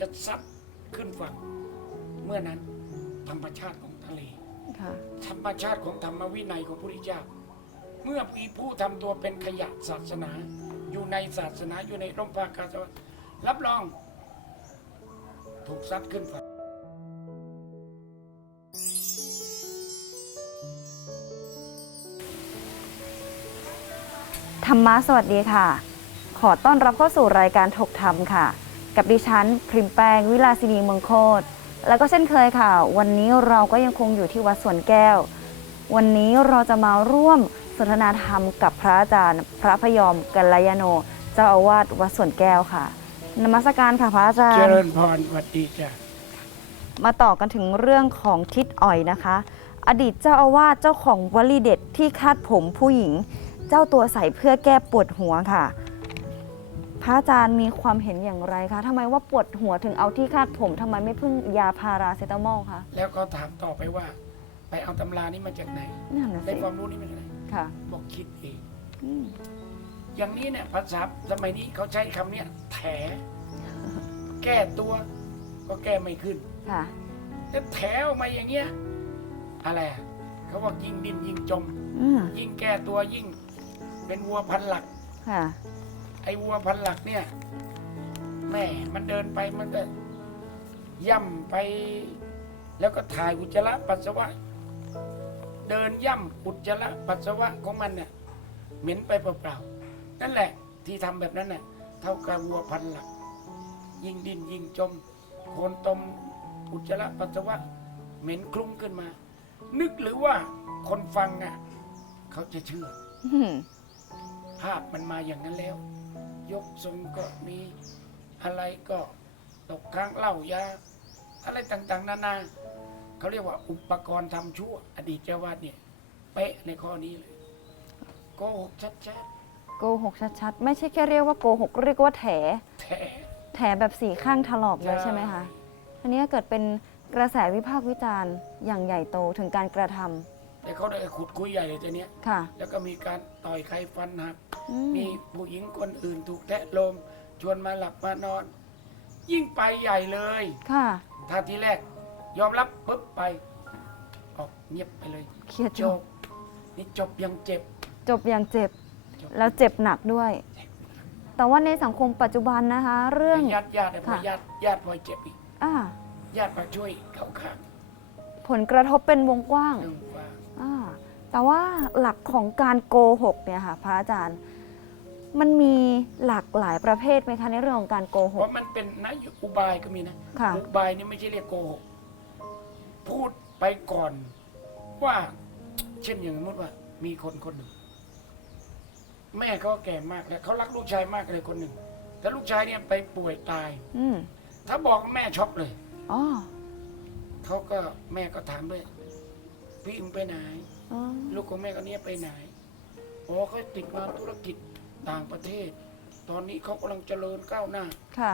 จะซัดขึ้นฝั่ง เมื่อนั้นธรรมชาติของทะเล ค่ะ ธรรมชาติของธรรมวินัยของพระพุทธเจ้า เมื่อมีผู้ทำตัวเป็นขยะศาสนา อยู่ในศาสนาอยู่ในร่มผ้ากาสาวพัสรับรอง ถูกซัดขึ้นฝั่งธรรมะสวัสดีค่ะ ขอต้อนรับเข้าสู่รายการถกธรรมค่ะ กับดิฉันพริมแปงวิลาสินีเมืองโคตรแล้วก็เช่นเคยค่ะ วันนี้เราก็ยังคงอยู่ที่วัดสวนแก้ว วันนี้เราจะมาร่วมสนทนาธรรมกับพระอาจารย์ พระพยอมกัลยาโน เจ้าอาวาสวัดสวนแก้วค่ะนมัสการค่ะพระอาจารเจย์ริญพรสวัสดีจ้ะมาต่อกันถึงเรื่องของทิศอ่อยนะคะ อดีตเจ้าอาวาสเจ้าของวลีเด็ดที่คาดผมผู้หญิง เจ้าตัวใส่เพื่อแก้ปวดหัวค่ะ พระอาจารย์มีความเห็นอย่างไรคะทำไมว่าปวดหัวถึงเอาที่คาดผมทำไมไม่พึ่งยาพาราเซตามอลคะ แล้วก็ถามต่อไปว่า ไปเอาตำรานี้มาจากไหนนั่นน่ะได้สิความรู้นี้มาจากไหนค่ะบอกคิดเอง อืมอย่างนี้เนี่ยภาษาสมัยนี้เขาใช้คำเนี้ยแถ แก้ตัวก็แก้ไม่ขึ้น ค่ะ แต่แถออกมาอย่างเงี้ยอะไรอะเขาบอกยิงดินยิงจม อืมยิ่งแก้ตัวยิ่ง เป็นวัวพันหลัก ค่ะ ไอ้วัวพันหลักเนี่ย แม่มันเดินไปมันก็ย่ำไป แล้วก็ถ่ายอุจจาระปัสสาวะ เดินย่ำอุจจาระปัสสาวะของมันเนี่ยเหม็นไปเปล่าๆนั่นแหละที่ทำแบบนั้นน่ะเท่ากับวัวพันหลัก ยิ่งดินยิ่งจมโคลนตมอุจจาระปัสสาวะ เหม็นคลุ้งขึ้นมา นึกหรือว่าคนฟังอะเขาจะเชื่ออืมภาพมันมาอย่างนั้นแล้ว ยกทรงก็มีอะไรก็ตกค้างเหล่ายาอะไรต่างๆ นานาเขาเรียกว่าอุปกรณ์ทำชั่ว อดีตเจ้าวาดเนี่ยเป๊ะในข้อนี้เลยโกหกชัดโกหกชัดๆ ไม่ใช่แค่เรียกว่าโกหกเรียกว่าแถ ๆแท้แถแบบสีข้างถลอกเลยใช่ใช่ไหมคะทีนี้เกิดเป็นกระแสวิพากษ์วิจารณ์อย่างใหญ่โตถึงการกระทำ แต่เขาได้ขุดคุยใหญ่เลยทีเนี้ย ค่ะ แล้วก็มีการต่อยใครฟันหัก อืม มีผู้หญิงคนอื่นถูกแทะโลม ชวนมาหลับมานอน ยิ่งไปใหญ่เลย ค่ะ ถ้าทีแรก ยอมรับปุ๊บไป ออกเงียบไปเลย เครียดจจบบนี่จบยังเจ็บจบอย่างเจ็บ จบแล้วเจ็บหนักด้วย แต่ว่าในสังคมปัจจุบันนะคะ เรื่อง ญาติญาติพอค่ะ ญาติญาติพอเจ็บอีกอ่าญาติมาช่วยเข้าข้างผลกระทบเป็นวงกว้างเรื่องว่าอ่า แต่ว่าหลักของการโกหกเนี่ยค่ะพระอาจารย์ มันมีหลากหลายประเภทไหมคะในเรื่องของการโกหเพกราะมันเป็นนะอุบายก็มีนะค่ะ อุบายนี่ไม่ใช่เรียกโกหกพูดไปก่อน ว่า เช่นอย่างสมมติว่า มีคนคนหนึ่ง แม่เขาแก่มากแล้วเขารักลูกชายมากเลยคนหนึ่งแต่ลูกชายเนี่ยไปป่วยตาย อืมถ้าบอกแม่ช็อกเลย อ๋อเขาก็แม่ก็ถามด้วย พี่อึงไปไหน อ๋อลูกของแม่คนนี้ไปไหนอ๋อเขาติดงานธุรกิจต่างประเทศ ตอนนี้เขากำลังเจริญก้าวหน้าค่ะ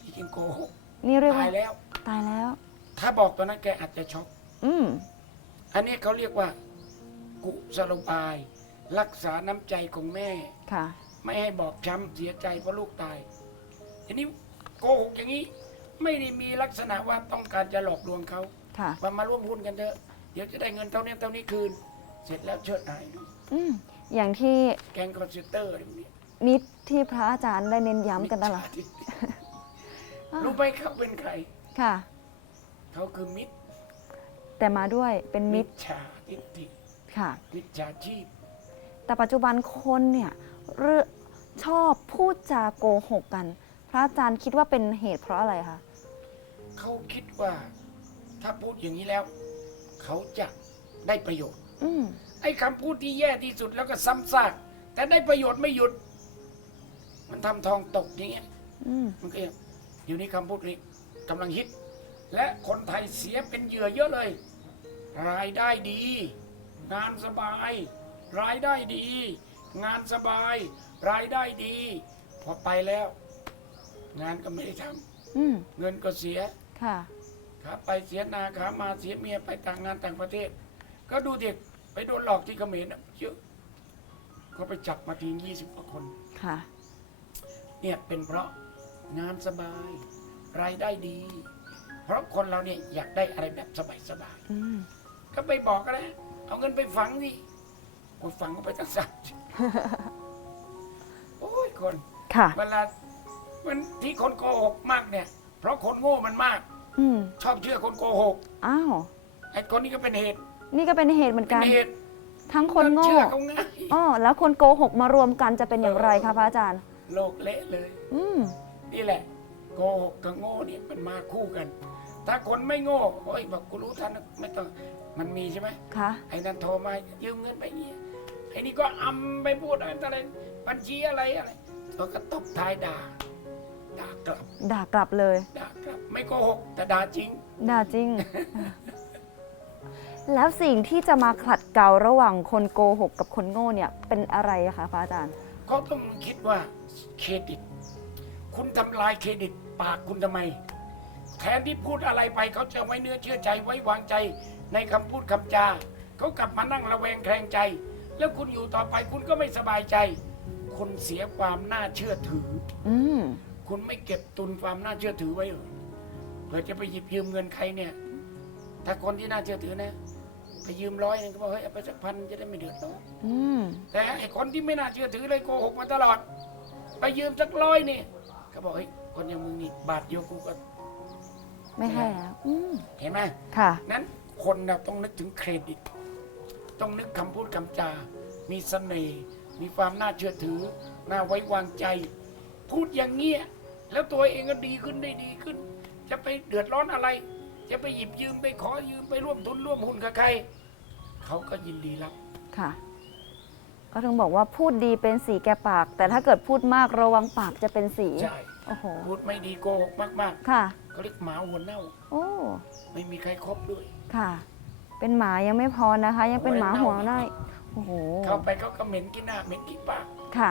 ที่จริงโกหกนี่เรียกตาว่ายแล้ว ตายแล้ว ถ้าบอกตอนนั้นแกอาจจะช็อก อืมอันนี้เขาเรียกว่า กุสโลบาย รักษาน้ำใจของแม่ ค่ะ ไม่ให้บอกช้ำเสียใจเพราะลูกตายทีนี้โกหกอย่างนี้ ไม่ได้มีลักษณะว่าต้องการจะหลอกลวงเขาค่ะว่ามาร่วมหุ้นกันเถอะ เดี๋ยวจะได้เงินเท่านี้เท่านี้คืน เสร็จแล้วเชิดหายอืมอย่างที่แกงคอนเซนเตอร์อะไรพวกนี้มิตรที่พระอาจารย์ได้เน้นย้ำกันตลอดมิจฉาทิฏฐิรู้ไหมเขาเป็นใคร ค่ะ เขาคือมิตรแต่มาด้วยเป็นมิตรฉาทิฏฐิค่ะ มิจฉาชีพ แต่ปัจจุบันคนเนี่ยเรื่อชอบพูดจาโกหกกัน พระอาจารย์คิดว่าเป็นเหตุเพราะอะไรคะ เขาคิดว่า ถ้าพูดอย่างนี้แล้ว เขาจะได้ประโยชน์อืมไอ้คำพูดที่แย่ที่สุดแล้วก็ซ้ำซากแต่ได้ประโยชน์ไม่หยุด มันทำทองตกอย่างเงี้ย อืมมันก็ยังอยู่นี้คำพูดนี้กำลังฮิต และคนไทยเสียเป็นเหยื่อเยอะเลย รายได้ดี งานสบาย รายได้ดี งานสบาย รายได้ดี พอไปแล้ว งานก็ไม่ได้ทอืมำเงินก็เสีย ค่ะ ขาไปเสียนาขามาเสียเมียไปต่างงานต่างประเทศ ก็ดูเด็กไปโดนหลอกที่เขมรน่ะเยอะเขาไปจับมาทียี่สิบกว่าคน ค่ะ เนี่ยเป็นเพราะงานสบาย รายได้ดี เพราะคนเราเนี่ยอยากได้อะไรแบบสบายอืม ๆก็ไปบอกก็ได้เอาเงินไปฝังสิกูฝังก็ไปตั้งสักโอ้ยคน ค่ะ เวลามันที่คนโกหกมากเนี่ย เพราะคนโง่มันมาก อืมชอบเชื่อคนโกหกอ้าว ไอ้คนนี้ก็เป็นเหตุนี่ก็เป็นเหตุเหมือนเป็กันน เหตุทั้งคนโง่เชื่อเขาง่ายอ๋อแล้วคนโกหกมารวมกันจะเป็นอย่างไรคะพระอาจารย์ โลกเละเลย อืม นี่แหละ โกหกกับโง่เนี่ยมันมาคู่กัน ถ้าคนไม่โง่โอ้ยบอกกูรู้ทันนะไม่ต้องมันมีใช่ไหมคะไอ้นั่นโทรมายืมเงินไปเงี้ยไอ้นี่ก็อำไปพูดอะไรบัญชีอะไรอะไรแล้วก็ตบท้ายด่า ด่ากลับด่ากลับเลย ด่ากลับ ไม่โกหกแต่ด่าจริง ด่าจริง แล้วสิ่งที่จะมาขัดเกลาระหว่างคนโกหกกับคนโง่เนี่ย เป็นอะไรอะคะพระอาจารย์ ก็ต้องคิดว่าเครดิต คุณทำลายเครดิตปากคุณทำไม แทนที่พูดอะไรไปเขาจะไว้เนื้อเชื่อใจไว้วางใจในคำพูดคำจาเขากลับมานั่งระแวงแคลงใจ แล้วคุณอยู่ต่อไปคุณก็ไม่สบายใจ คุณเสียความน่าเชื่อถือ อืม คุณไม่เก็บตุนความน่าเชื่อถือไว้เหรอเผื่อจะไปหยิบยืมเงินใครเนี่ย ถ้าคนที่น่าเชื่อถือนะ ไปยืมร้อยหนึงก็บอกเฮ้ยเอาไปสักพันจะได้ไม่เดือดร้อนอืมแต่ไอ้คนที่ไม่น่าเชื่อถือเลยโกหกมาตลอด ไปยืมสักร้อยนี่เขาบอกเฮ้ยคนอย่างมึงนี่บาทเดียวกูก็ไม่ให้แล้ว อืมเห็นไหมค่ะ นั้นคนเราต้องนึกถึงเครดิต ต้องนึกคำพูดคำจา มีเสน่ห์มีความน่าเชื่อถือ น่าไว้วางใจ พูดอย่างเงี้ย แล้วตัวเองก็ดีขึ้นได้ดีขึ้น จะไปเดือดร้อนอะไร จะไปหยิบยืมไปขอยืมไปร่วมทุนร่วมหุ้นกับใคร เขาก็ยินดีรับ ค่ะ ก็ถึงบอกว่าพูดดีเป็นสีแก่ปาก แต่ถ้าเกิดพูดมากระวังปากจะเป็นสี ใช่ โอ้โห พูดไม่ดีโกหกมากค่ะ ๆเขาเรียกหมาหัวเน่า โอ้ ไม่มีใครครบด้วย ค่ะ เป็นหมายังไม่พอนะคะ ยังเป็นหมาหัวได้โอ้โห เข้าไปเขาก็เหม็นกินหน้าเหม็นกินปาก ค่ะ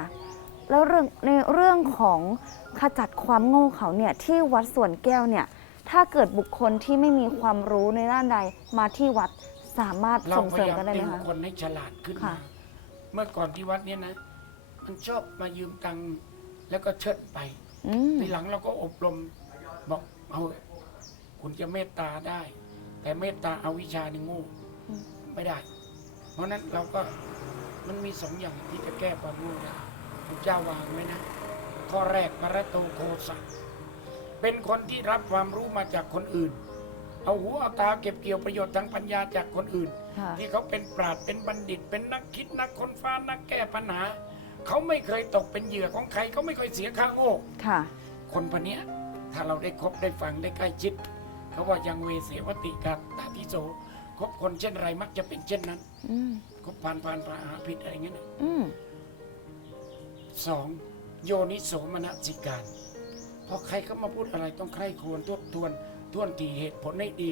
แล้วเรื่องในเรื่องของขจัดความโง่เขาเนี่ยที่วัดสวนแก้วเนี่ยถ้าเกิดบุคคลที่ไม่มีความรู้ในด้านใดมาที่วัดสามารถเราส่งพเสริยามยามกันได้ไหมติวคะคนให้ฉลาดขึ้นค่ะมาเมื่อก่อนที่วัดเนี่ยนะ มันชอบมายืมตังค์แล้วก็เชิดไปอืมทีหลังเราก็อบรมบอกเอาเถอะคุณจะเมตตาได้ แต่เมตตาเอาวิชานี่โงูไม่ได้ เพราะฉะนั้นเราก็มันมีสองอย่างที่จะแก้ความโงูได้ พระเจ้าวางไว้นะ ข้อแรกมรโตโคสักเป็นคนที่รับความรู้มาจากคนอื่น เอาหูเอาตาเก็บเกี่ยวประโยชน์ทางปัญญาจากคนอื่น ค่ะ ที่เขาเป็นปราดเป็นบัณฑิต เป็นนักคิดนักค้นฟ้านักแก้ปัญหา เขาไม่เคยตกเป็นเหยื่อของใครเขาไม่เคยเสียค่าโง่ ค่ะ คนพนเนี้ยถ้าเราได้คบได้ฟังได้ใกล้ชิด เขาว่ายังเวเสวติกับตาทิโสคบคนเช่นไรมักจะเป็นเช่นนั้น อืม คบผ่านผ่านผ่านหาผิดอะไรเงี้ยนะอืม สองโยนิโสมนสิการพอใครเขามาพูดอะไรต้องใคร่ครวญทบทวนทวนทีเหตุผลให้ดี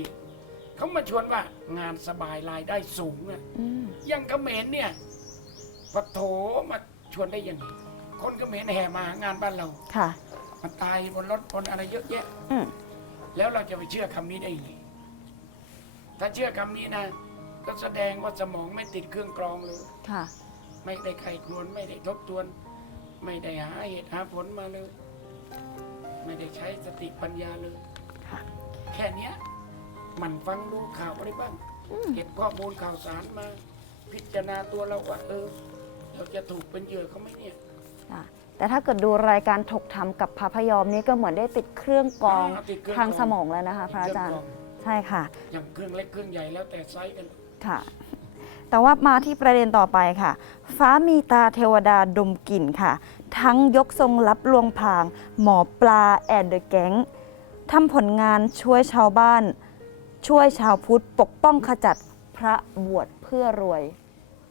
เขามาชวนว่างานสบายรายได้สูงอะอืมอยังเขมรเนี่ยปะโถมาชวนได้ยังไงคนเขมรแห่มาหางานบ้านเรา ค่ะ มันตายบนรถบนอะไรเยอะแยะ อืมแล้วเราจะไปเชื่อคำนี้ได้ยังไงถ้าเชื่อคำนี้นะ ก็แสดงว่าสมองไม่ติดเครื่องกรองเลย ค่ะ ไม่ได้ไขครวนไม่ได้ทบทวน ไม่ได้หาเหตุหาผลมาเลย ไม่ได้ใช้สติปัญญาเลย ค่ะ แค่เนี้ยหมันฟังดูข่าวอะไรบ้างอืม เก็บข้อมูลข่าวสารมา พิจารณาตัวเราว่าเออ เราจะถูกเป็นเหยื่อเขาไหมเนี่ยค่ะแต่ถ้าเกิดดูรายการถกธรรมกับพระพยอมนี่ก็เหมือนได้ติดเครื่องกรองติดเครื่องทางกรอง สมองแล้วนะคะ พระอาจารย์ ใช่ค่ะ อย่างเครื่องเล็กเครื่องใหญ่แล้วแต่ไซส์กัน ค่ะ แต่ว่ามาที่ประเด็นต่อไปค่ะ ฟ้ามีตาเทวดาดมกลิ่นค่ะ ทั้งยกทรงรับลวงพราง หมอปลาแอนเดอะแก๊งทำผลงานช่วยชาวบ้าน ช่วยชาวพุทธปกป้องขจัดพระบวชเพื่อรวย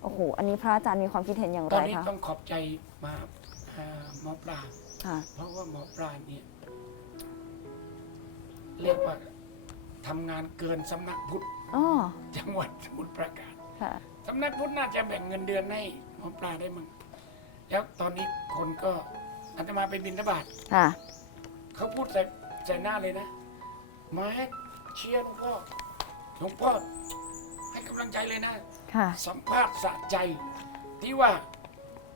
โอ้โห อันนี้พระอาจารย์มีความคิดเห็นอย่างตอไรนนี้คะต้องขอบใจมาอ่าหมอปลา ค่ะ เพราะว่าหมอปลาเนี่ยเรียกว่าทำงานเกินสำนักพุทธอ๋อ จังหวัดสมุทรปราการ ค่ะ สำนักพุทธน่าจะแบ่งเงินเดือนให้หมอปลาได้มั้งแล้วตอนนี้คนก็อาตมาไปบินทบาทค่ะ เขาพูดใส่ใส่หน้าเลยนะมาให้เชียร์หลวงพ่อหลวงพ่อให้กำลังใจเลยนะ ค่ะ สัมภาษณ์สะใจ ที่ว่า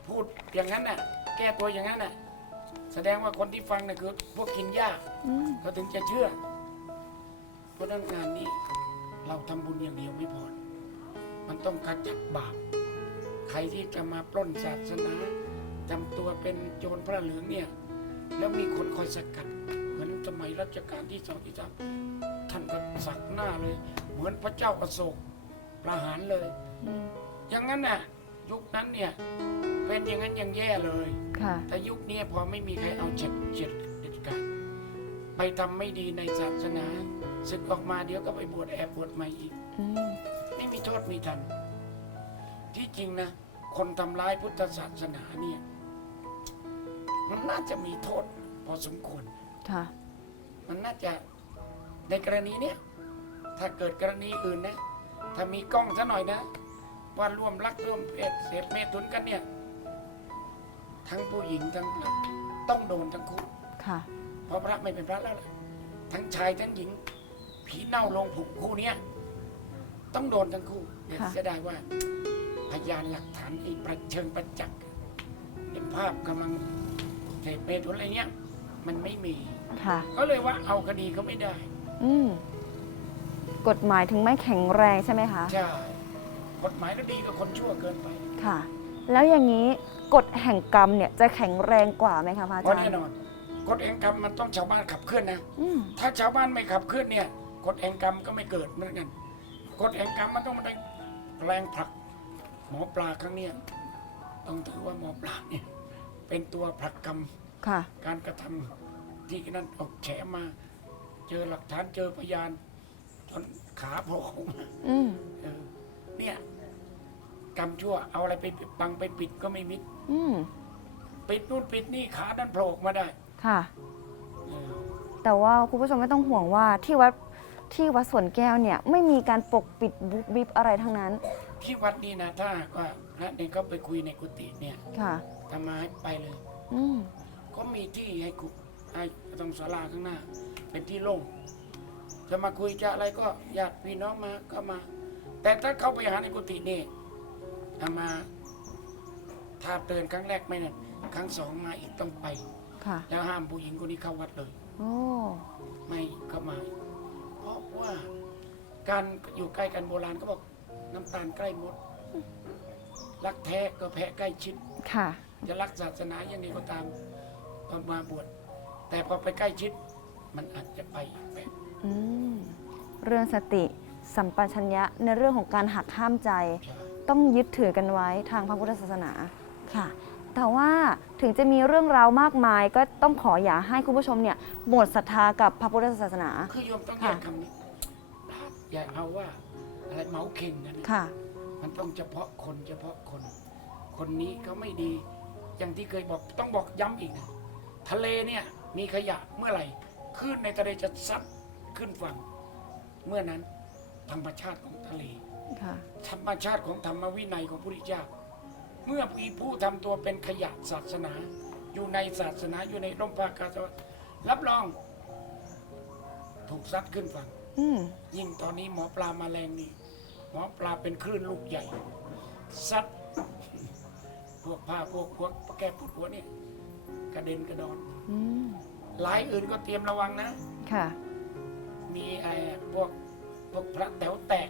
พูดอย่างนั้นน่ะ แก้ตัวอย่างนั้นน่ะ แสดงว่าคนที่ฟังน่ะคือ พวกกินหญ้าอืม เขาถึงจะเชื่อเพราะฉะนั้นงานนี้ เราทำบุญอย่างเดียวไม่พอ มันต้องขจัดบาป ใครที่จะมาปล้นศาสนาจำตัวเป็นโจรพระเหลืองเนี่ย แล้วมีคนคอยสกัด เหมือนสมัยรัชกาลที่สองที่สามท่านก็สักหน้าเลย เหมือนพระเจ้าอโศกประหารเลยอืมอย่างนั้นน่ะยุคนั้นเนี่ยเป็นอย่างนั้นยังแย่เลยค่ะแต่ยุคนี้พอไม่มีใครเอาเจ็ดเจ็ดเด็ดขาดไปทำไม่ดีในศาสนาศึกออกมาเดี๋ยวก็ไปบวชแอบบวชใหม่อีกอืม ไม่มีโทษมีทัน ที่จริงนะ คนทำร้ายพุทธศาสนาเนี่ย มันน่าจะมีโทษพอสมควร ค่ะ มันน่าจะในกรณีเนี้ยถ้าเกิดกรณีอื่นนะ ถ้ามีกล้องซะหน่อยนะ ว่าร่วมรักร่วมเพศเสพเมตุนกันเนี่ย ทั้งผู้หญิงทั้งพระต้องโดนทั้งคู่ค่ะ เพราะพระไม่เป็นพระแล้วล่ะทั้งชายทั้งหญิง ผีเน่าลงผุคู่เนี้ย ต้องโดนทั้งคู่เนี่ยค่ะ เสียดายว่า พยานหลักฐานไอ้ประเชิงประจักษ์เป็นภาพกำลังเสพเมตุนอะไรเนี้ยมันไม่มี ค่ะ ก็เลยว่าเอาคดีเขาไม่ได้อืมกฎหมายถึงไม่แข็งแรงใช่ไหมคะ ใช่กฎหมายก็ดีกับคนชั่วเกินไปค่ะ แล้วอย่างนี้กฎแห่งกรรมเนี่ยจะแข็งแรงกว่าไหมคะพระอาเพราะจารแน่ย์นอนกฎแห่งกรรมมันต้องชาวบ้านขับเคลื่อนนะ อืมถ้าชาวบ้านไม่ขับเคลื่อนเนี่ยกฎแห่งกรรมก็ไม่เกิดเหมือนกัน กฎแห่งกรรมมันต้องมาได้แรงผลักหมอปลาครั้งเนี้ยต้องถือว่าหมอปลาเนี่ยเป็นตัวผลักกรรมค่ะ การกระทำที่นั่นออกแฉมา เจอหลักฐานเจอพยานจนขาโผล่ออกมาอืมเออเนี่ยกรรมชั่วเอาอะไรไปบังไปปิดก็ไม่มิด อืมปิดนู่นปิดนี่ขาดันโผล่ออกมาได้ค่ะ เออแต่ว่าคุณผู้ชมไม่ต้องห่วงว่าที่วัด ที่วัดสวนแก้วเนี่ยไม่มีการปกปิดบุ๊บบิบอะไรทั้งนั้น ที่วัดนี่นะถ้าหากว่าพระเนี่ยเขาไปคุยในกุฏิเนี่ยค่ะทำมาให้ไปเลย อืมก็มีที่ให้กุให้ตรงศาลาข้างหน้า เป็นที่โล่งจะมาคุยจะอะไรก็ญาติพี่น้องมาก็มา แต่ถ้าเข้าไปหาในกุฏินี่เอามาถ้าเตือนครั้งแรกไม่เนี่ยครั้งสองมาอีกต้องไป ค่ะ แล้วห้ามผู้หญิงคนนี้เข้าวัดเลย โอ้ ไม่เข้ามา เพราะว่าการอยู่ใกล้กันโบราณก็บอกน้ำตาลใกล้มด รักแท้ก็แพ้ใกล้ชิด ค่ะ จะรักศาสนาอย่างนี้ก็ตามพอมาบวชแต่พอไปใกล้ชิด มันอาจจะไปอีกแบบอืมเรื่องสติสัมปชัญญะในเรื่องของการหักห้ามใจ ใช่ ต้องยึดถือกันไว้ทางพระพุทธศาสนาค่ะ แต่ว่าถึงจะมีเรื่องราวมากมาย ก็ต้องขออย่าให้คุณผู้ชมเนี่ยหมดศรัทธากับพระพุทธศาสนา คือโยมต้องแยกคำนี้พระอย่าเอาว่าอะไรเหมาเข่งนะนะค่ะ มันต้องเฉพาะคนเฉพาะคน คนนี้เขาไม่ดี อย่างที่เคยบอกต้องบอกย้ำอีกนะทะเลเนี่ยมีขยะเมื่อไหร่คลื่นในทะเลจะซัดขึ้นฝั่ง เมื่อนั้นธรรมชาติของทะเล ค่ะ ธรรมชาติของธรรมวินัยของพระพุทธเจ้า เมื่อมีผู้ทำตัวเป็นขยะศาสนา อยู่ในศาสนาอยู่ในร่มพระกาสวะรับรอง ถูกซัดขึ้นฝั่งอืมยิ่งตอนนี้หมอปลามาแรงนี่หมอปลาเป็นคลื่นลูกใหญ่ ซัดพวกผ้าพวกพวกแก้ปวดหัวเนี่ยกระเด็นกระดอนอืมหลายอื่นก็เตรียมระวังนะ ค่ะ มีไอ้พวกพวกพระแต๋วแตก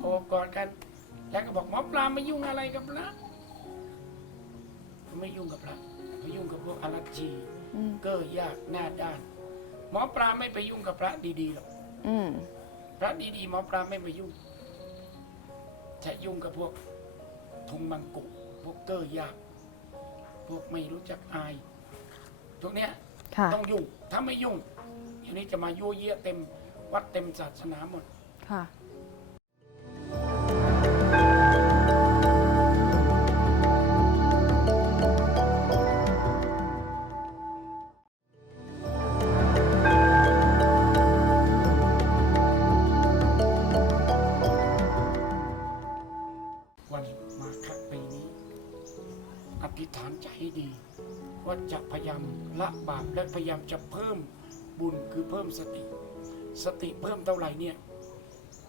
โอบกอดกัน แล้วก็บอกหมอปลาไม่ยุ่งอะไรกับพระ ไม่ยุ่งกับพระไม่ยุ่งกับพวกอารัชชีอืมเก้อยากหน้าด้าน หมอปลาไม่ไปยุ่งกับพระดีๆหรอกอืมพระดีๆหมอปลาไม่ไปยุ่ง จะยุ่งกับพวกทุงมังกุพวกเก้อยาก พวกไม่รู้จักอายพวกเนี้ย ค่ะ ต้องยุ่ง ถ้าไม่ยุ่งอย่างนี้จะมายั่วเยี่ยเต็มวัดเต็มศาสนาหมด ค่ะ พยายามจะเพิ่มบุญคือเพิ่มสติ สติเพิ่มเท่าไหร่เนี่ย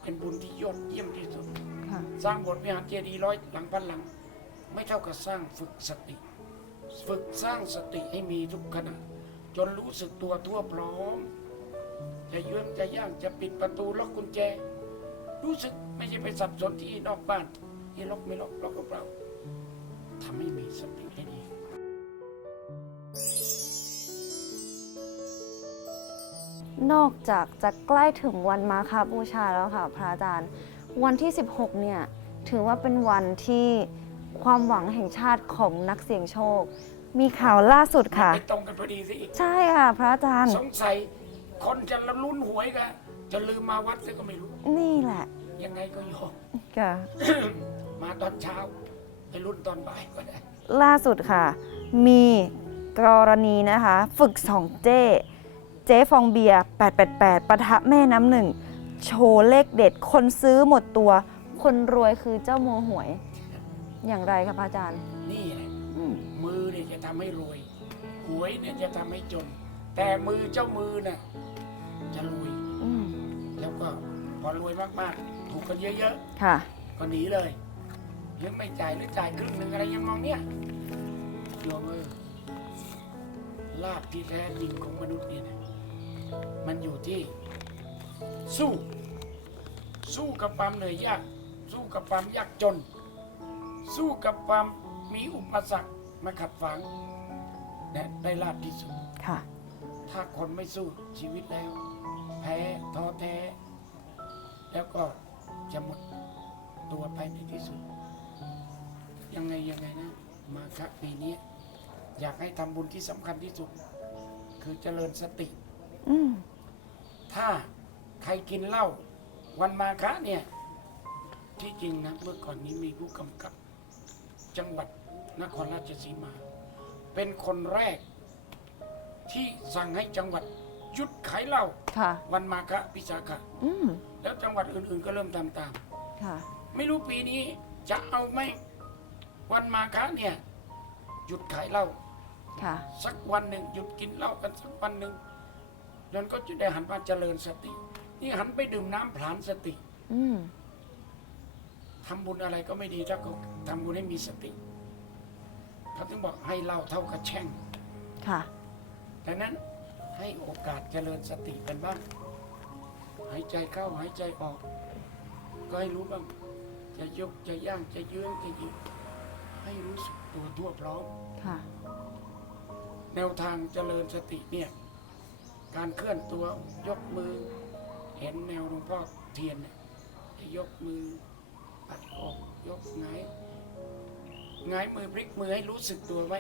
เป็นบุญที่ยอดเยี่ยมที่สุด ค่ะ สร้างโบทวิหารเจดีย์ร้อยหลังพันหลัง ไม่เท่ากับสร้างฝึกสติ ฝึกสร้างสติให้มีทุกขณะ จนรู้สึกตัวทั่วพร้อม จะเยื้องจะย่างจะปิดประตูล็อกกุญแจ รู้สึกไม่ใช่ไปสับสนที่นอกบ้านที่ล็อกไม่ล็อกล็อกก็เปล่าทำให้มีสติให้ นอกจากจะใกล้ถึงวันมาคาบูชาแล้วค่ะพระอาจารย์ วันที่ 16 เนี่ย ถือว่าเป็นวันที่ความหวังแห่งชาติของนักเสี่ยงโชค มีข่าวล่าสุดค่ะไม่ตรงกันพอดีสิอีก ใช่ค่ะ พระอาจารย์ สงสัยคนจะลุ้นหวยกันจะลืมมาวัดซะก็ไม่รู้ นี่แหละยังไงก็ยอม ค่ะ มาตอนเช้า ไปรุ่นตอนบ่ายก็ได้ ล่าสุดค่ะ มีกรณีนะคะ ฝึกสองเจ้ เจ๊ฟองเบียร์888ปะทะแม่น้ำหนึ่ง โชว์เลขเด็ด คนซื้อหมดตัว คนรวยคือเจ้าโมหวย อย่างไรคะพระอาจารย์ นี่แหละอืมมือเนี่ยจะทำให้รวย หวยเนี่ยจะทำให้จน แต่มือเจ้ามือน่ะจะรวย อืมแล้วก็พอรวยมากๆ ถูกกันเยอะค่ะ ๆ ก็หนีเลยหรือไม่จ่ายหรือจ่ายครึ่งหนึ่งอะไรยังมองเนี่ยโยมเออลาบที่แท้จริงของมนุษย์เนี่ยนะ มันอยู่ที่ สู้ สู้กับความเหนื่อยยาก สู้กับความยากจน สู้กับความมีอุปสรรคมาขัดขวางเนี่ยได้ลาบที่สุด ค่ะ ถ้าคนไม่สู้ชีวิตแล้ว แพ้ท้อแท้ แล้วก็จะหมดตัวไปในที่สุด ยังไงยังไงนะ มาครับปีนี้ อยากให้ทำบุญที่สำคัญที่สุด คือเจริญสติ อืมถ้าใครกินเหล้าวันมาคะเนี่ย ที่จริงนะเมื่อก่อนนี้มีผู้กำกับ จังหวัดนครราชสีมา เป็นคนแรก ที่สั่งให้จังหวัดหยุดขายเหล้าค่ะ วันมาคะพิสาขะอืมแล้วจังหวัดอื่นๆก็เริ่มทำตามค่ะไม่รู้ปีนี้จะเอาไหมวันมาคะเนี่ย หยุดขายเหล้า ค่ะ สักวันหนึ่งหยุดกินเหล้ากันสักวันหนึ่ง นั้นก็จะได้หันมาเจริญสติ นี่หันไปดื่มน้ำผลานสติอืมทำบุญอะไรก็ไม่ดีถ้าเขาทำบุญให้มีสติเขาถึงบอกให้เหล้าเท่ากับแช่ง ค่ะดังนั้นให้โอกาสเจริญสติกันบ้าง หายใจเข้าหายใจออก ก็ให้รู้บ้าง จะยกจะย่างจะเยื้องจะยืดให้รู้สึกตัวทั่วพร้อม ค่ะ แนวทางเจริญสติเนี่ย การเคลื่อนตัวยกมือ เห็นแนวหลวงพ่อเทียนเนี่ยให้ยกมือปัดออกยกหงายหงายมือพลิกมือให้รู้สึกตัวไว้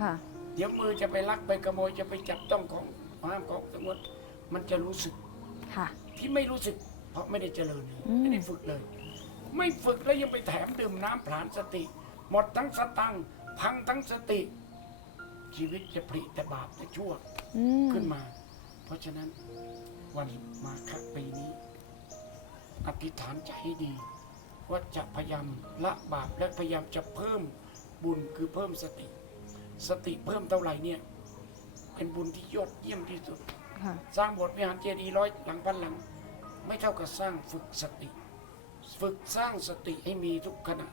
ค่ะ เดี๋ยวมือจะไปลักไปขโมยจะไปจับต้องของห้ามของสมมติมันจะรู้สึกค่ะ ที่ไม่รู้สึก เพราะไม่ได้เจริญเลยอืมไม่ได้ฝึกเลย ไม่ฝึกแล้วยังไปแถมดื่มน้ำผลานสติ หมดทั้งสตังค์พังทั้งสติ ชีวิตจะผลิแต่บาปแต่ชั่วอืมขึ้นมา เพราะฉะนั้นวันมาคปีนี้ อธิษฐานใจให้ดี ว่าจะพยายามละบาปและพยายามจะเพิ่มบุญคือเพิ่มสติ สติเพิ่มเท่าไหร่เนี่ยเป็นบุญที่ยอดเยี่ยมที่สุดค่ะสร้างโบทวิหารเจดีย์ร้อยหลังพันหลัง ไม่เท่ากับสร้างฝึกสติ ฝึกสร้างสติให้มีทุกขณะ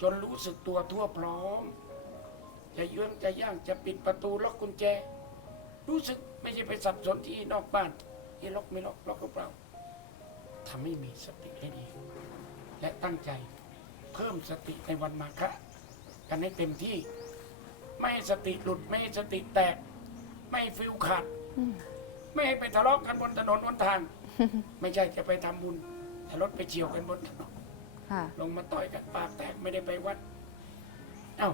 จนรู้สึกตัวทั่วพร้อม จะเยื้องจะย่างจะปิดประตูล็อกกุญแจ รู้สึก ไม่ใช่ไปสับสนที่นอกบ้านที่ล็อกไม่ล็อกล็อกก็เปล่าทำให้มีสติให้ดี และตั้งใจเพิ่มสติในวันมาฆะกันให้เต็มที่ ไม่ให้สติหลุด ไม่ให้สติแตก ไม่ให้ฟิวขาดอืมไม่ให้ไปทะเลาะกันบนถนนบนทาง ไม่ใช่จะไปทำบุญแต่รถไปเฉียวกันบนถนนค่ะลงมาต่อยกันปากแตกไม่ได้ไปวัด เอ้า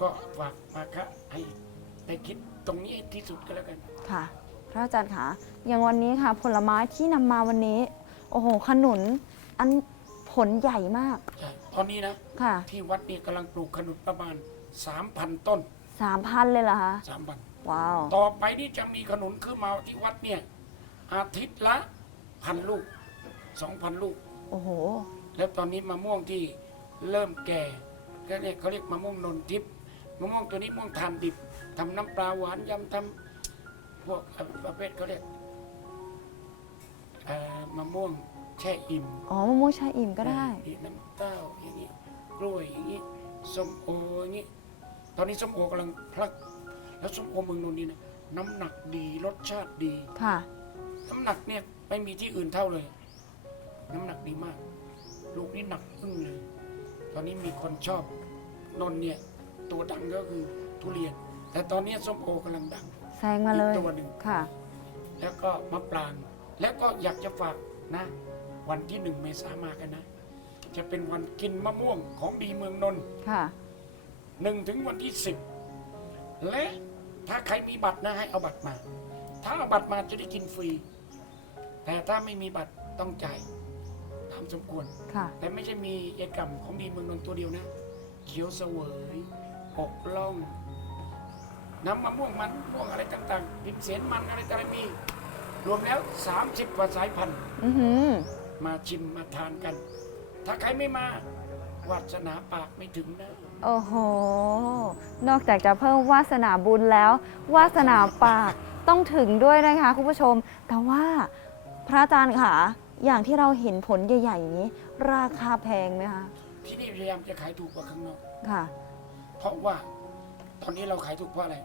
ก็ฝากมาคะให้ได้คิด ตรงนี้ให้ที่สุดก็แล้วกัน ค่ะ พระอาจารย์คะอย่างวันนี้ค่ะ ผลไม้ที่นำมาวันนี้ โอ้โห ขนุน อันผลใหญ่มาก ใช่ตอนนี้นะ ค่ะ ที่วัดนี่กำลังปลูกขนุนประมาณสามพันต้น สามพันเลยเหรอคะสามพันว้าว ต่อไปนี่จะมีขนุนขึ้นมาที่วัดเนี่ย อาทิตย์ละพันลูกสองพันลูก โอ้โห แล้วตอนนี้มะม่วงที่เริ่มแก่ก็เรียกเขาเรียกมะม่วงนนทิพย์มะม่วงตัวนี้ม่วงทานดิบ ทำน้ำปลาหวานยำทำพวกประเภทเขาเรียกเอ่อมะม่วงแช่อิ่มอ๋อมะม่วงชาอิ่มก็ได้นี่น้ำเต้าอย่างนี้กล้วยอย่างนี้ส้มโออย่างนี้ตอนนี้ส้มโอกำลังพลัก แล้วส้มโอเมืองนนท์นี่นะน้ำหนักดีรสชาติดี ค่ะ น้ำหนักเนี่ยไม่มีที่อื่นเท่าเลย น้ำหนักดีมาก ลูกนี่หนักอึ้งเลย ตอนนี้มีคนชอบนนท์เนี่ย ตัวดังก็คือทุเรียน แต่ตอนนี้ส้มโอกำลังดัง แซงมาเลยอีกตัวหนึ่ง ค่ะ แล้วก็มะปราง แล้วก็อยากจะฝากนะ วันที่หนึ่งเมษามากันนะ จะเป็นวันกินมะม่วงของดีเมืองนนท์ค่ะ หนึ่งถึงวันที่สิบและถ้าใครมีบัตรนะให้เอาบัตรมา ถ้าเอาบัตรมาจะได้กินฟรี แต่ถ้าไม่มีบัตรต้องจ่ายตามสมควร ค่ะ แต่ไม่ใช่มีเอกรรมของดีเมืองนนท์ตัวเดียวนะ เขียวเสวยอกล่อง น้ำมะม่วงมันม่วงอะไรต่างๆพิมเสนมันอะไรต่างๆมี รวมแล้ว 30กว่าสายพันธุ์อือหือมาชิมมาทานกัน ถ้าใครไม่มาวัสนาปากไม่ถึงนะ โอ้โห นอกจากจะเพิ่มวาสนาบุญแล้ว วาสนาปากต้องถึงด้วยนะคะคุณผู้ชม แต่ว่าพระอาจารย์ค่ะ อย่างที่เราเห็นผลใหญ่ๆอย่างนี้ ราคาแพงไหมคะ ที่นี่พยายามจะขายถูกกว่าข้างนอก ค่ะ เพราะว่าตอนนี้เราขายถูกเพราะอะไร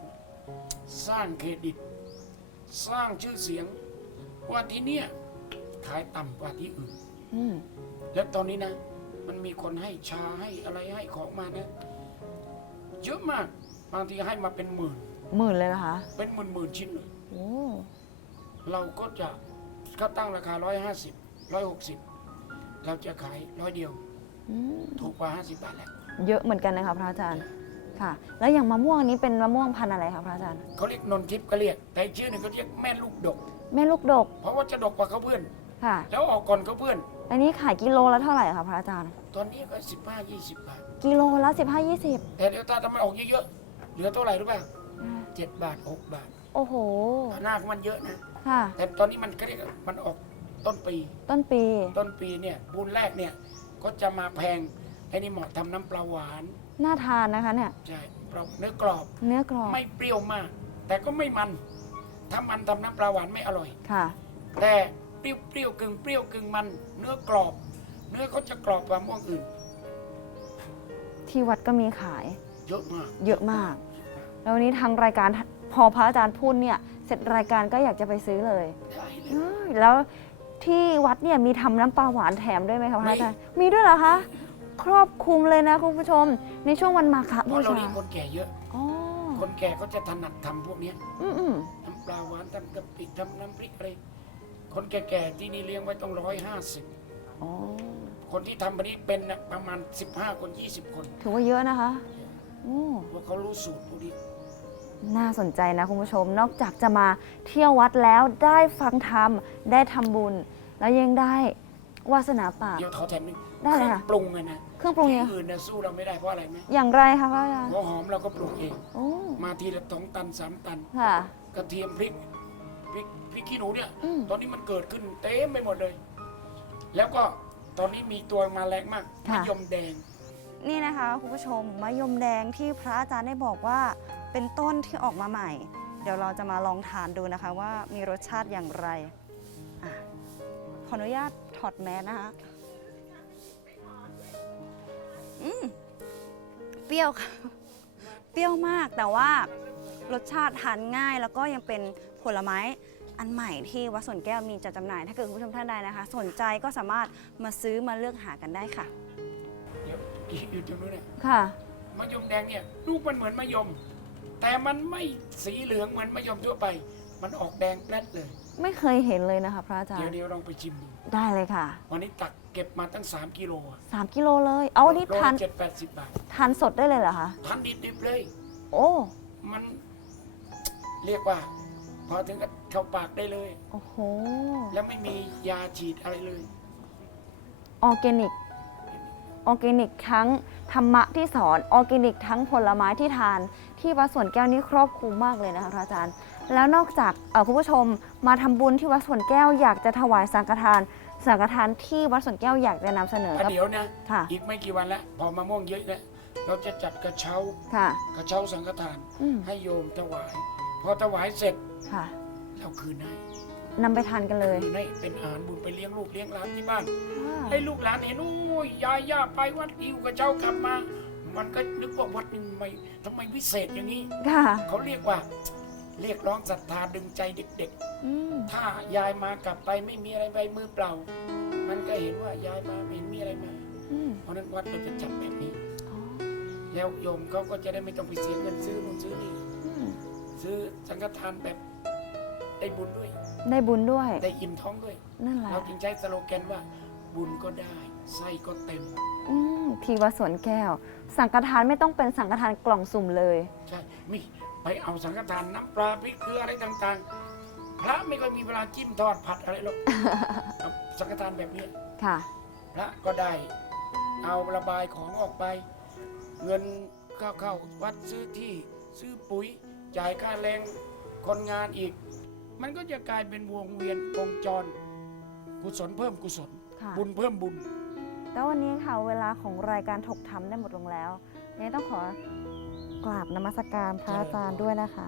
สร้างเครดิต สร้างชื่อเสียง ว่าที่เนี่ยขายต่ำกว่าที่อื่น อืมแล้วตอนนี้นะ มันมีคนให้ชาให้อะไรให้ของมานะเยอะมากบางทีให้มาเป็นหมื่น หมื่นเลยนะคะเป็นหมื่นหมื่นๆชิ้นเลย โอ้เราก็จะเขาตั้งราคาร้อยห้าสิบร้อยหกสิบเราจะขายร้อยเดียว อืมถูกกว่าห้าสิบบาทแหละเยอะเหมือนกันนะคะพระอาจารย์ ค่ะ แล้วอย่างมะม่วงนี้เป็นมะม่วงพันธุ์อะไรคะพระอาจารย์ เขาเรียกนนทิพย์ก็เรียก แต่อีกชื่อหนึ่งเขาเรียกแม่ลูกดก แม่ลูกดก เพราะว่าจะดกกว่าเขาเพื่อน ค่ะ แล้วออกก่อนเขาเพื่อน อันนี้ขายกิโลละเท่าไหร่คะพระอาจารย์ ตอนนี้ก็สิบห้ายี่สิบบาท กิโลละ15 20แต่เดี๋ยวถ้าทำไมออกเยอะๆเหลือเท่าไหร่รู้ป่ะเจ็ดบาทหกบาทโอ้โห หน้ามันเยอะนะ ค่ะ แต่ตอนนี้มันก็เรียกว่ามันออกต้นปี ต้นปี ต้นปีเนี่ยบุญแรกเนี่ยก็จะมาแพงไอ้นี่เหมาะทำน้ำปลาหวานน่าทานนะคะเนี่ย ใช่ปลาเนื้อกรอบ เนื้อกรอบ ไม่เปรี้ยวมาก แต่ก็ไม่มันถ้ามันทำน้ำปลาหวานไม่อร่อย ค่ะ แต่เปรี้ยวเปรี้ยวกึ่งเปรี้ยวกึ่งมัน เนื้อกรอบ เนื้อเขาจะกรอบกว่าม่วงอื่น ที่วัดก็มีขายเยอะมาก เยอะมาก แล้ววันนี้ทางรายการพอพระอาจารย์พูดเนี่ย เสร็จรายการก็อยากจะไปซื้อเลยได้เลยอืมแล้วที่วัดเนี่ยมีทำน้ำปลาหวานแถมด้วยไหมคะพระอาจารย์ มีด้วยเหรอคะ ครอบคลุมเลยนะคุณผู้ชม ในช่วงวันมาฆเพบูราะเราชาเลี้ยงคนแก่เยอะ อ๋อคนแก่เขาจะถนัดทำพวกเนี้ยอืมอืมน้ำปลาหวานทำกะปิทำน้ำพริกอะไรคนแก่ๆที่นี่เลี้ยงไว้ต้องร้อยห้าสิบอ๋อคนที่ทำอันนี้เป็นน่ะประมาณ 15 คน 20 คนถือว่าเยอะนะคะโอ้ เพราะเขารู้สูตรพวกนี้ น่าสนใจนะคุณผู้ชม นอกจากจะมาเที่ยววัดแล้วได้ฟังธรรม ได้ทำบุญ แล้วยังได้ วาสนาปาก เดี๋ยวเขาแถมหนึงได้เลยเครื่ค่ะองปรุงอะนะเครื่องปรุงที่เนี่ยอื่นน่ะสู้เราไม่ได้เพราะอะไรไหมอย่างไรคะพระอาจารย์หัวหอมเราก็ปลูกเอง โอ้มาทีละสองตันสามตัน ค่ะ กระเทียมพริกพริกพริกขี้หนูเนี่ย อืม ตอนนี้มันเกิดขึ้นเต็มไปหมดเลย แล้วก็ตอนนี้มีตัวมาแรงมากมะยมแดง นี่นะคะคุณผู้ชมมะยมแดงที่พระอาจารย์ได้บอกว่าเป็นต้นที่ออกมาใหม่ เดี๋ยวเราจะมาลองทานดูนะคะว่ามีรสชาติอย่างไรอะขออนุญาตถ อดแมสนะคะอืมเปรี้ยวค่ะ เปรี้ยวมากแต่ว่ารสชาติทานง่ายแล้วก็ยังเป็นผลไม้อันใหม่ที่วัดสวนแก้วมีจัดจำหน่าย ถ้าเกิดคุณผู้ชมท่านใดนะคะ สนใจก็สามารถมาซื้อมาเลือกหากันได้ค่ะ เดี๋ยวอยู่ตรงนู้นเนี่ยค่ะ มะยมแดงเนี่ยลูกมันเหมือนมะยม แต่มันไม่สีเหลืองเหมือนมะยมทั่วไป มันออกแดงแปลดเลย ไม่เคยเห็นเลยนะคะ พระอาจารเดี๋ยวย์ เดี๋ยวลองไปชิมดู ได้เลยค่ะ วันนี้ตักเก็บมาตั้ง 3 กิโลอะ3กิโลเลย เอาอันนี้โลทานเจ็ดแปดสิบบาททานสดได้เลยเหรอคะทานดิบๆเลย โอ้ มัน เรียกว่า พอถึงกับเข้าปากได้เลย โอ้โห แล้วไม่มียาฉีดอะไรเลย ออร์แกนิก ออร์แกนิกทั้งธรรมะที่สอนออร์แกนิกทั้งผลไม้ที่ทาน ที่วัดสวนแก้วนี้ครอบคลุมมากเลยนะคะพระอาจารย์ แล้วนอกจากเอ่อคุณผู้ชมมาทำบุญที่วัดสวนแก้วอยากจะถวายสังฆทานสังฆทานที่วัดสวนแก้วอยากจะนำเสนออะกับเดี๋ยวนะค่ะอีกไม่กี่วันแล้วพอมะม่วงเยอะแล้วเราจะจัดกระเช้าค่ะ กระเช้าสังฆทานอืมให้โยมถวาย พอถวายเสร็จค่ะเราคืนให้ นำไปทานกันเลยคืนให้เป็นอาหารบุญไปเลี้ยงลูกเลี้ยงหลานที่บ้านอ่าให้ลูกหลานเห็นโอ้ยยายย่าไปวัดอิวกระเช้ากลับมา มันก็นึกว่าวัดนี้ทำไมทำไมวิเศษอย่างนี้ค่ะเขาเรียกว่า เรียกร้องศรัทธาดึงใจเด็กอืมๆถ้ายายมากลับไปไม่มีอะไรไปมือเปล่า มันก็เห็นว่ายายมาไม่เห็นมีอะไรมาอืมเพราะฉะนั้นวัดเราจะจัดแบบนี้อ๋อแล้วโยมเขาก็จะได้ไม่ต้องไปเสียเงินซื้อนู่นซื้อนี่อืมซื้อสังฆทานแบบได้บุญด้วย ได้บุญด้วย ได้อิ่มท้องด้วย นั่นแหละเราจึงใช้สโลแกนว่า บุญก็ได้ไส้ก็เต็ม อืมที่วัดสวนแก้ว สังฆทานไม่ต้องเป็นสังฆทานกล่องสุ่มเลย ใช่มีไปเอาสังฆทานน้ำปลาพริกเกลืออะไรต่างๆ พระไม่ค่อยมีเวลาจิ้มทอดผัดอะไรหรอกเอาสังฆทานแบบนี้ ค่ะ พระก็ได้ เอาระบายของออกไป เงินเข้าเข้าวัดซื้อที่ซื้อปุ๋ย จ่ายค่าแรงคนงานอีก มันก็จะกลายเป็นวงเวียนวงจร กุศลเพิ่มกุศล ค่ะบุญเพิ่มบุญ แล้ววันนี้ค่ะเวลาของรายการถกธรรมได้หมดลงแล้วยังไงต้องขอกราบนมัสการพระอาจารย์ด้วยนะคะ